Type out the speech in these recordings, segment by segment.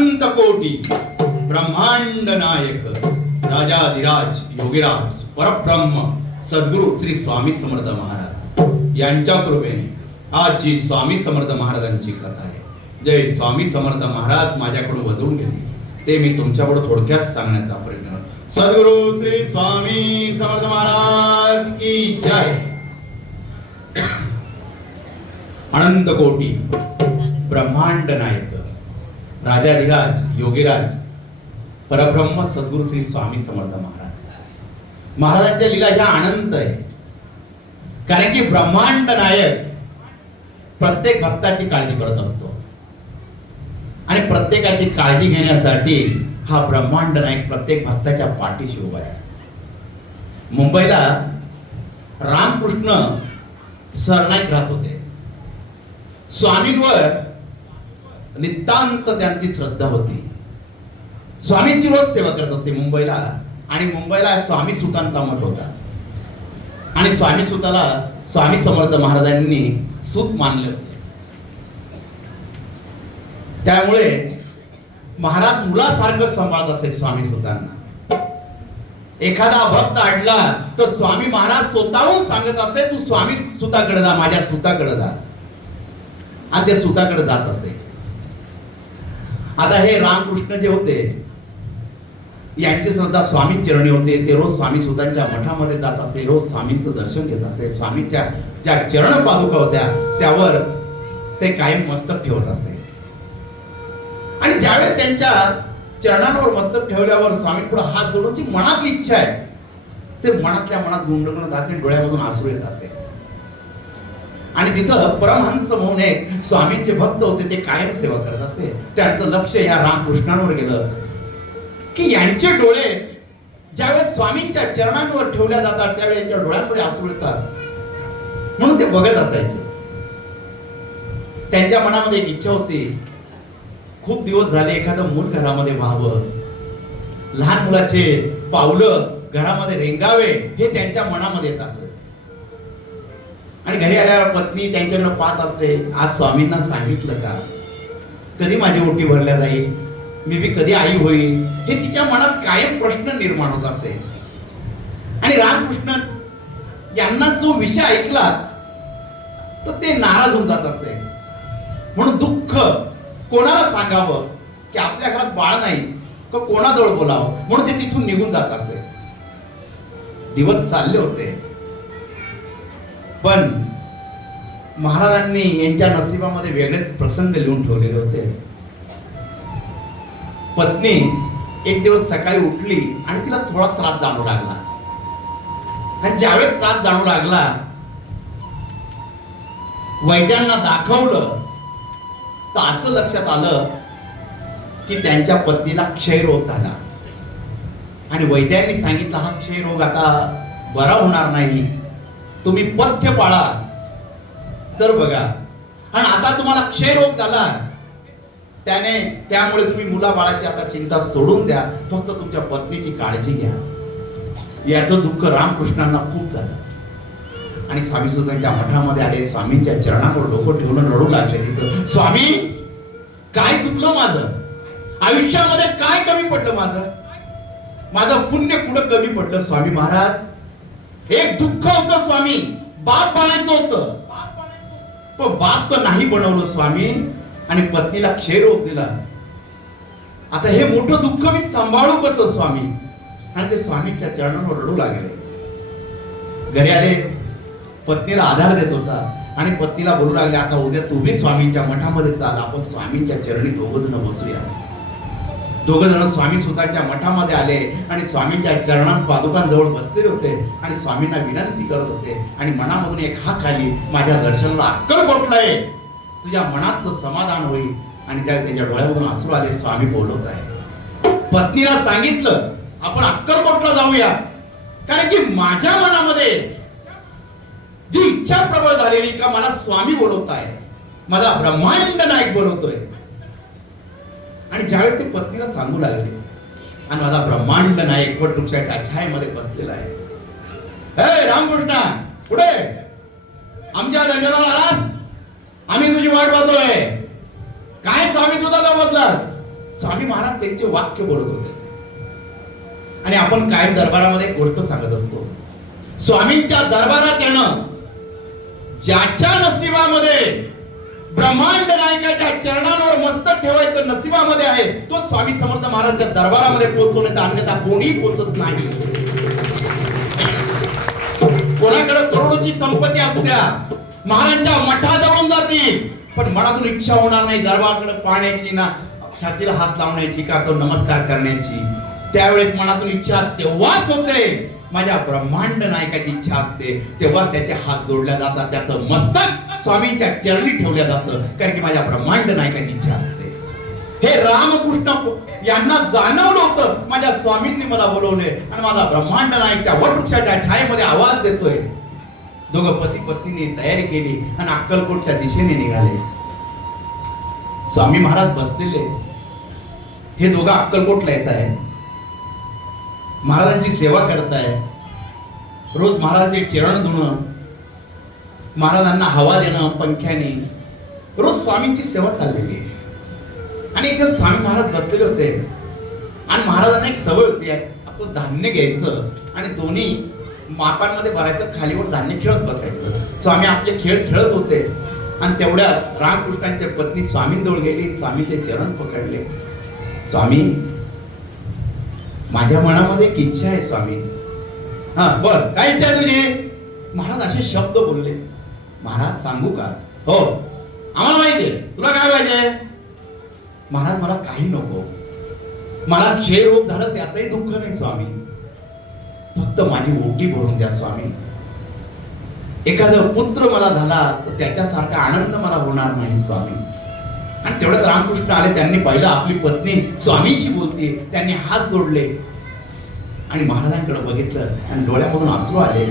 अनंत कोटी ब्रह्मांड नायक राजाधिराज योगीराज परब्रह्म सद्गुरु श्री स्वामी समर्थ महाराज यांच्या कृपेने आज जी स्वामी समर्थ महाराजांची कथा आहे, जय स्वामी समर्थ महाराज माझ्याकडून वधवून घेतली ते मी तुमच्याकडे थोडक्यात सांगण्याचा प्रयत्न. सद्गुरु श्री स्वामी समर्थ महाराज की जय. अनंत कोटी ब्रह्मांड नायक राजाधिराज योगीराज परब्रह्म सद्गुरु श्री स्वामी समर्थ महाराजांच्या लीला ह्या अनंत आहे. कारण की ब्रह्मांड नायक प्रत्येक भक्ताची काळजी करत असतो आणि प्रत्येकाची काळजी घेण्यासाठी हा ब्रह्मांड नायक प्रत्येक भक्ताच्या पाठीशी उभा आहे. मुंबईला रामकृष्ण सरनाईक राहत होते. स्वामींवर नितांत त्यांची श्रद्धा होती. स्वामींची रोज सेवा करत असते मुंबईला. आणि मुंबईला स्वामी सुतांचा मठ होता आणि स्वामी सुताला स्वामी समर्थ महाराजांनी सूत मानले होते. त्यामुळे महाराज मुलासारखं सांभाळत असे स्वामी सुतांना. एखादा भक्त अडला तर स्वामी महाराज स्वतःहून सांगत असे, तू स्वामी सुताकडे जा, माझ्या सुताकडे जा. आणि ते सुताकडे जात असे. आता हे रामकृष्ण जे होते यांची श्रद्धा स्वामी चरणी होते. ते रोज स्वामी सुतांच्या मठामध्ये जात असे, रोज स्वामींचं दर्शन घेत असे. स्वामींच्या ज्या चरण पादुका होत्या त्यावर ते कायम मस्तक ठेवत असे. आणि ज्यावेळेस त्यांच्या चरणांवर मस्तक ठेवल्यावर स्वामी पुढे हात जोडून जी मनातली इच्छा आहे ते मनातल्या मनात गुंडगुंडत असे, डोळ्यामधून आसरू येत असे. आणि तिथं परमहंस म्हणून एक स्वामींचे भक्त होते, ते कायम सेवा करत असे. त्यांचं लक्ष या रामकृष्णांवर गेलं की यांचे डोळे ज्यावेळेस स्वामींच्या चरणांवर ठेवल्या जातात त्यावेळेस यांच्या डोळ्यांमध्ये आसरू येतात. म्हणून ते बघत असायचे. त्यांच्या मनामध्ये एक इच्छा होती, खूप दिवस झाले एखादं मूल घरामध्ये व्हावं, लहान मुलाचे पावलं घरामध्ये रेंगावे हे त्यांच्या मनामध्ये येत असत. आणि घरी आल्यावर पत्नी त्यांच्याकडे पाहत असते, आज स्वामींना सांगितलं का, कधी माझी ओटी भरल्या जाईल, मी बी कधी आई होईल, हे तिच्या मनात कायम प्रश्न निर्माण होत असते. आणि रामकृष्ण यांना जो विषय ऐकला तर ते नाराज होऊन जात असते. म्हणून दुःख कोणाला सांगावं की आपल्या घरात बाळ नाही का कोणाजवळ बोलावं, म्हणून ते तिथून निघून जात असते. दिवस चालले होते पण महाराजांनी यांच्या नशिबामध्ये वेगळेच प्रसंग लिहून ठेवलेले होते. पत्नी एक दिवस सकाळी उठली आणि तिला थोडा त्रास जाणू लागला. आणि ज्यावेळेस त्रास जाणू लागला वैद्यांना दाखवलं तर असं लक्षात आलं की त्यांच्या पत्नीला क्षयरोग झाला. आणि वैद्यांनी सांगितलं, हा क्षयरोग आता बरा होणार नाही, तुम्ही पथ्य पाळा तर बघा. आणि आता तुम्हाला क्षयरोग झाला, त्यामुळे तुम्ही मुलाबाळाची आता चिंता सोडून द्या, फक्त तुमच्या पत्नीची काळजी घ्या. याचं दुःख रामकृष्णांना खूप झालं. आणि स्वामी सुतांच्या मठामध्ये आले, स्वामींच्या चरणावर डोकं ठेवून रडू लागले. तिथं, स्वामी काय चुकलं माझं, आयुष्यामध्ये काय कमी पडलं, माझं पुण्य कुठं कमी पडलं स्वामी महाराज. एक दुःख होतं स्वामी, बाप बनायचं होतं पण बाप तर नाही बनवलं स्वामी, आणि पत्नीला क्षयरोग दिला. आता हे मोठं दुःख मी सांभाळू कसं स्वामी. आणि ते स्वामींच्या चरणांवर रडू लागले. घरी आले, पत्नीला आधार देत होता आणि पत्नीला बोलू लागले, आता उद्या तू भी स्वामींच्या मठामध्ये चाल, आपण स्वामींच्या चरणी दोघ जण बसूया. दोघ जण स्वामी सुतांच्या मठामध्ये आले आणि स्वामींच्या चरणां पादुकांजवळ बसलेले होते आणि स्वामींना विनंती करत होते. आणि मनामधून एक हाक आली, माझ्या दर्शनाला अक्कलकोटला आहे, तुझ्या मनातलं समाधान होईल. आणि त्यावेळी त्यांच्या डोळ्यामधून आसरू आले, स्वामी बोलत आहे. पत्नीला सांगितलं, आपण अक्कलकोटला जाऊया, कारण की माझ्या मनामध्ये जी इच्छा प्रबळ झालेली का मला स्वामी बोलवत आहे, माझा ब्रह्मांड नायक बोलवतोय. आणि ज्यावेळेस ते पत्नीला सांगू लागले, आणि माझा ब्रह्मांड नायक वटवृक्षाच्या छायेमध्ये बसलेला आहे. हे रामकृष्णा, पुढे आमच्या दर्शनाला आलास, आम्ही तुझी वाट पाहतोय. काय स्वामी सुद्धा बदलास, स्वामी महाराज त्यांचे वाक्य बोलत होते. आणि आपण काय दरबारामध्ये एक गोष्ट सांगत असतो, स्वामींच्या दरबारात येणं ज्याच्या नशिबामध्ये ब्रह्मांड नायकाच्या चरणांवर मस्तक ठेवायचं नशिबामध्ये आहे, तो स्वामी समर्थ महाराजच्या दरबारामध्ये पोहोचतो, नाही तर अन्यथा कोणी पोहोचत नाही. कोणाकडे करोडोची संपत्ती असू द्या, महाराजांच्या मठाजवळून जातील, पण मनातून इच्छा होणार नाही दरबाराकडे पाहण्याची, ना छातीला हात लावण्याची, का तो नमस्कार करण्याची. त्यावेळेस मनातून इच्छा तेव्हाच होते, माझ्या ब्रह्मांड नायकाची इच्छा असते, तेव्हा त्याचे हात जोडल्या जातात, त्याचं मस्तक स्वामींच्या चरणी ठेवल्या जातं, कारण की माझ्या ब्रह्मांड नायकाची इच्छा असते. हे रामकृष्ण यांना जाणवलं होतं, माझ्या स्वामींनी मला बोलवले आणि माझा ब्रह्मांड नायक त्या वटवृक्षाच्या छायेमध्ये आवाज देतोय. दोघं पती पत्नीने तयारी केली आणि अक्कलकोटच्या दिशेने निघाले. स्वामी महाराज बसलेले, हे दोघं अक्कलकोटला येत आहे, महाराजांची सेवा करताय. रोज महाराजांचे चरण धुणं, महाराजांना हवा देणं पंख्याने, रोज स्वामींची सेवा चाललेली आहे. आणि एक दिवस स्वामी महाराज बसलेले होते आणि महाराजांना एक सवय होती, आपण धान्य घ्यायचं आणि दोन्ही मापांमध्ये भरायचं, खालीवर धान्य खेळत बसायचं. स्वामी आपले खेळ खेळत होते आणि तेवढ्या रामकृष्णांच्या पत्नी स्वामींजवळ गेली, स्वामींचे चरण पकडले. स्वामी, माझ्या मनामध्ये एक इच्छा आहे स्वामी. हा बोल, काय इच्छा आहे तुझी? महाराज असे शब्द बोलले. महाराज सांगू का? हो, आम्हाला माहितीये, तुला काय पाहिजे? महाराज, मला काही नको, मला क्षयरोग झालं त्याचंही दुःख नाही स्वामी, फक्त माझी ओटी भरून द्या स्वामी. एखादा पुत्र मला झाला तर त्याच्यासारखा आनंद मला होणार नाही स्वामी. आणि तेवढ्यात रामकृष्ण आले, त्यांनी पाहिलं आपली पत्नी स्वामींशी बोलते, त्यांनी हात जोडले आणि महाराजांकडे बघितलं आणि डोळ्यामधून अश्रू आले.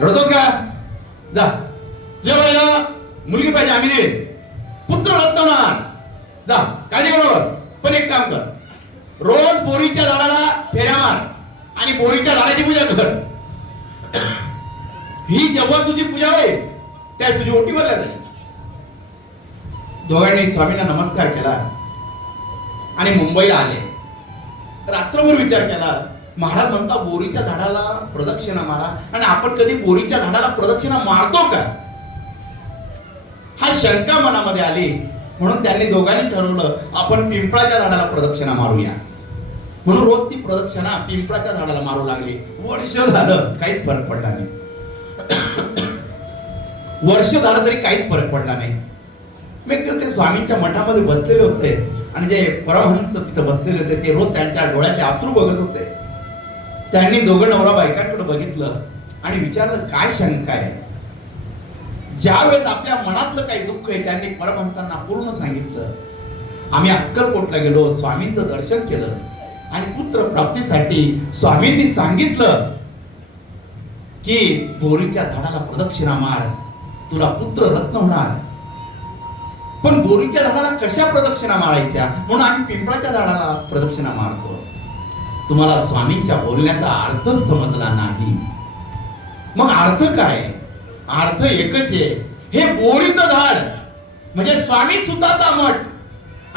रडतोस का? जा, तुझ्या बाईला मुलगी पाहिजे, आम्ही दे, पुत्र रत्न होणार, जा, काळजी करू नकोस. पण एक काम कर, रोज बोरीच्या झाडाला फेऱ्या मार आणि बोरीच्या झाडाची पूजा कर. ही जेव्हा तुझी पूजा होईल त्या तुझी ओटी भरल्या जाईल. दोघांनी स्वामींना नमस्कार केला आणि मुंबईला आले. रात्रभर विचार केला. महाराज म्हणता बोरीच्या झाडाला प्रदक्षिणा मारा, आणि आपण कधी बोरीच्या झाडाला प्रदक्षिणा मारतो का? हा शंका मनामध्ये आली. म्हणून त्यांनी दोघांनी ठरवलं, आपण पिंपळाच्या झाडाला प्रदक्षिणा मारूया. म्हणून रोज ती प्रदक्षिणा पिंपळाच्या झाडाला मारू लागली. वर्ष झालं काहीच फरक पडला नाही. वर्ष झालं तरी काहीच फरक पडला नाही. मी ते स्वामींच्या मठामध्ये बसलेले होते आणि जे परमहंस तिथे बसलेले होते ते रोज त्यांच्या डोळ्यातले अश्रू बघत होते. त्यांनी दोघं नवरा बायकांकडे बघितलं आणि विचारलं, काय शंका आहे? ज्या वेळेस आपल्या मनातलं काही दुःख आहे त्यांनी परमहंसांना पूर्ण सांगितलं. आम्ही अक्कलकोटला गेलो, स्वामींचं दर्शन केलं आणि पुत्र प्राप्तीसाठी स्वामींनी सांगितलं की बोरीच्या झाडाला प्रदक्षिणा मार, तुला पुत्र रत्न होणार. पण बोरीच्या झाडाला कशा प्रदक्षिणा मारायच्या? म्हणून आम्ही पिंपळाच्या झाडाला प्रदक्षिणा मारतो. तुम्हाला स्वामींच्या बोलण्याचा अर्थच समजला नाही. मग अर्थ काय? अर्थ एकच आहे, हे बोरीचं झाड म्हणजे स्वामी सुताचा मठ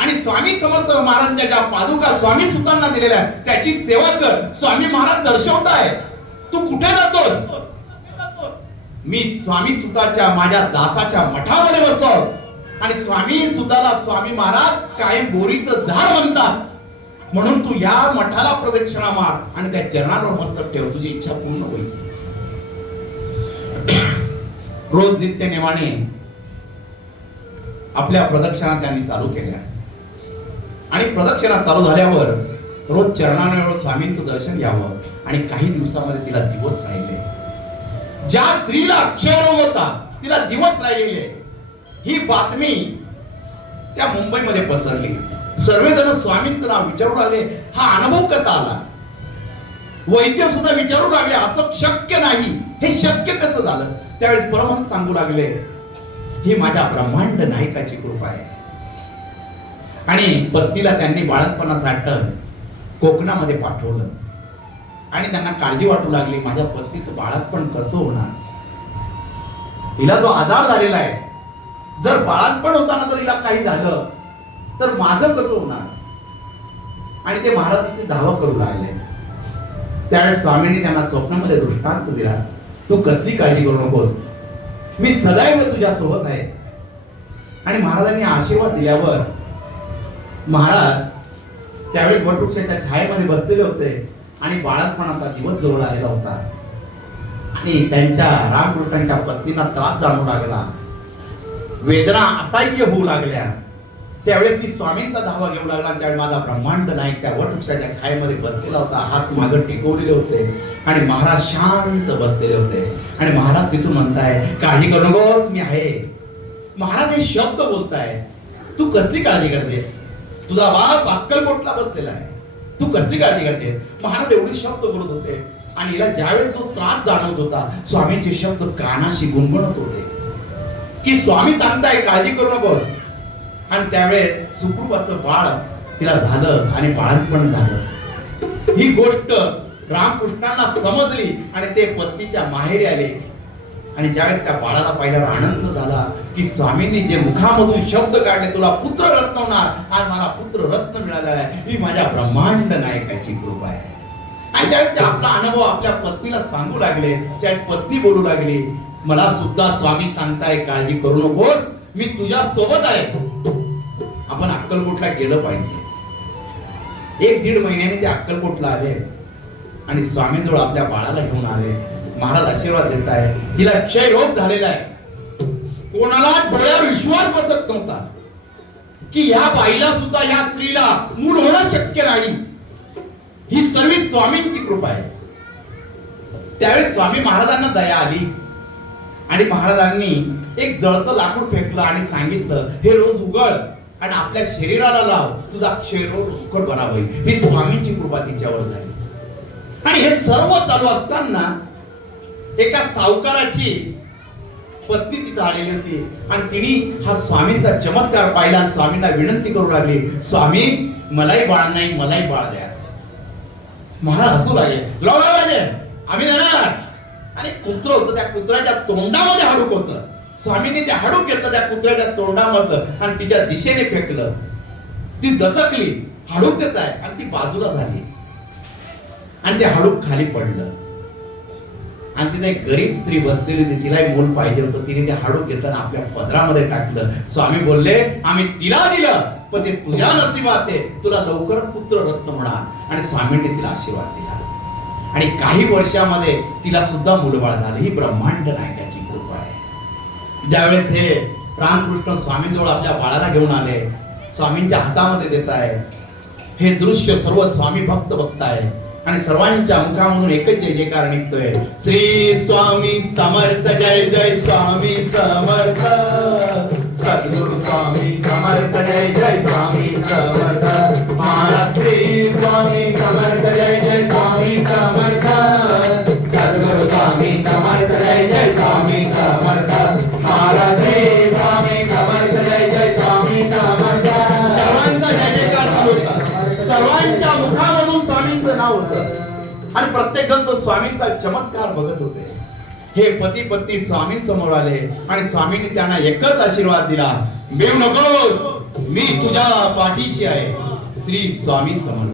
आणि स्वामी समर्थ महाराजांच्या ज्या पादुका स्वामी सुतांना दिलेल्या त्याची सेवा कर. स्वामी महाराज दर्शवताय, तू कुठे जातोस? मी स्वामी सुताच्या माझ्या दासाच्या मठामध्ये बसलो आणि स्वामी सुताला स्वामी महाराज काय बोरीचं झाड म्हणतात. म्हणून तू या मठाला प्रदक्षिणा मार आणि त्या चरणांवर मस्तक ठेव, तुझी इच्छा पूर्ण होईल. रोज नित्य नेमाने आपल्या प्रदक्षिणा त्यांनी चालू केल्या आणि प्रदक्षिणा चालू झाल्यावर रोज चरणांवर स्वामींचं दर्शन घ्यावं. आणि काही दिवसामध्ये तिला दिवस राहिले. ज्या स्त्रीला क्षयरोग होता तिला दिवस राहिलेले, ही बातमी त्या मुंबईमध्ये पसरली. सर्वजण स्वामींचं नाव विचारू लागले, हा अनुभव कसा आला? वैद्य सुद्धा विचारू लागले, असं शक्य नाही, हे शक्य कसं झालं? त्यावेळेस परमहंस सांगू लागले, ही माझ्या ब्रह्मांड नायकाची कृपा आहे. आणि पत्नीला त्यांनी बाळंतपणासाठी कोकणामध्ये पाठवलं आणि त्यांना काळजी वाटू लागली, माझ्या पत्नीचं बाळंतपण कसं होणार? हिला जो आधार झालेला आहे, जर बाळंतपण होताना जर हिला काही झालं तर माझं कसं होणार? आणि ते महाराज तिथे धावा करू लागले. त्यावेळेस स्वामींनी त्यांना स्वप्नामध्ये दृष्टांत दिला, तू कसली काळजी करू नकोस, मी सदैव तुझ्या सोबत आहे. आणि महाराजांनी आशीर्वाद दिल्यावर महाराज त्यावेळेस वटवृक्षाच्या छायेमध्ये बसलेले होते आणि बाळंतपणाचा दिवस जवळ आलेला होता. आणि त्यांच्या रामकृष्णांच्या पत्नींना त्रास जाणू लागला, वेदना असह्य होऊ लागल्या. त्यावेळेस ती स्वामींचा धावा घेऊ लागला. त्यावेळी माझा ब्रह्मांड नायक त्या वटवृक्षाच्या छायेमध्ये बसलेला होता, हात मागे टेकवलेले होते आणि महाराज शांत बसलेले होते. आणि महाराज तिथून म्हणताय, काळजी करू नकोस, मी आहे. महाराज हे शब्द बोलताय, तू कसली काळजी करतेस, तुझा बाप अक्कलकोटला बसलेला आहे, तू कसली काळजी करतेस. महाराज एवढे शब्द बोलत होते. आणि हिला ज्यावेळेस तो त्रास जाणवत होता, स्वामींचे शब्द कानाशी गुणगुणत होते की स्वामी सांगताय काळजी करू नकोस. आणि त्यावेळेस सुखरूप असं बाळ तिला झालं आणि बाळंतपण झालं. ही गोष्ट रामकृष्णांना समजली आणि ते पत्नीच्या माहेरी आले. आणि ज्यावेळेस त्या बाळाला पाहिल्यावर आनंद झाला की स्वामींनी जे मुखामधून शब्द काढले, तुला पुत्र रत्न होणार, आज मला पुत्र रत्न मिळाला आहे, ही माझ्या ब्रह्मांड नायकाची कृपा आहे. आणि त्यावेळेस ते आपला अनुभव आपल्या पत्नीला सांगू लागले. त्यावेळेस पत्नी बोलू लागली, मला सुद्धा स्वामी सांगताय काळजी करू नकोस, मी तुझ्या सोबत आहे. आपण अक्कलकोटला गेलं पाहिजे. 1-1.5 महिन्याने ते अक्कलकोटला आले आणि स्वामीजवळ आपल्या बाळाला घेऊन आले. महाराज आशीर्वाद देत आहे, तिला क्षय रोग झालेला आहे. कोणाला डोळ्यावर विश्वास बसत नव्हता की या बाईला सुद्धा, या स्त्रीला मूल होणं शक्य नाही. ही सर्व स्वामींची कृपा आहे. त्यावेळेस स्वामी महाराजांना दया आली आणि महाराजांनी एक जळतं लाकूड फेकलं आणि सांगितलं, हे रोज उघड आणि आपल्या शरीराला लाव, तुझा क्षयरोग सुखद बरा होईल. ही स्वामींची कृपा तिच्यावर झाली. आणि हे सर्व चालू असताना एका सावकाराची पत्नी तिथं आलेली होती आणि तिने हा स्वामींचा चमत्कार पाहिला आणि स्वामींना विनंती करू लागली, स्वामी मलाही बाळ नाही, मलाही बाळ द्या. महाराज हसू लागले, तुला बाळ पाहिजे, आम्ही देणार. आणि कुत्र होतं, त्या कुत्र्याच्या तोंडामध्ये हाडूक होतं. स्वामींनी ते हाडूक घेतलं त्या कुत्र्याच्या तोंडामधलं आणि तिच्या दिशेने फेकलं. ती दचकली, हाडूक देत आहे आणि ती बाजूला झाली आणि ते हाडूक खाली पडलं. आणि तिथे एक गरीब स्त्री बसलेली होती, तिलाही मूल पाहिजे होतं. तिने ते हाडूक घेताना आपल्या पदरामध्ये टाकलं. स्वामी बोलले, आम्ही तिला दिलं, पण ते तुझ्या नशिबात आहे, तुला लवकरच पुत्र रत्न होणार. आणि स्वामींनी तिला आशीर्वाद दिला आणि काही वर्षामध्ये तिला सुद्धा मुलबाळ झालं. ही ब्रह्मांड नायकाची कृपा आहे. ज्यावेळेस हे रामकृष्ण स्वामीजवळ आपल्या बाळाला घेऊन आले, स्वामींच्या हातामध्ये देत आहे, हे दृश्य सर्व स्वामी भक्त बघताय आणि सर्वांच्या मुखामधून एकच जय जयकार निघतोय, श्री स्वामी समर्थ, जय जय स्वामी समर्थ, सद्गुरु स्वामी समर्थ, जय जय स्वामी समर्थ, महाराज श्री स्वामी समर्थ, जय जय स्वामी समर्थ, सद्गुरु स्वामी समर्थ, जय जय स्वामी समर्थ, महाराज श्री स्वामी समर्थ, जय जय स्वामी समर्थ. सर्वांचा जय जयकार चालू होता, सर्वांच्या मुखामधून स्वामींचं नाव होतं आणि प्रत्येक जण तो स्वामींचा चमत्कार बघत होते. हे पती पत्नी स्वामी समोर आले आणि स्वामींनी त्यांना एकच आशीर्वाद दिला, भिवू नकोस, मी तुझ्या पाठीशी आहे. श्री स्वामी समर्थ.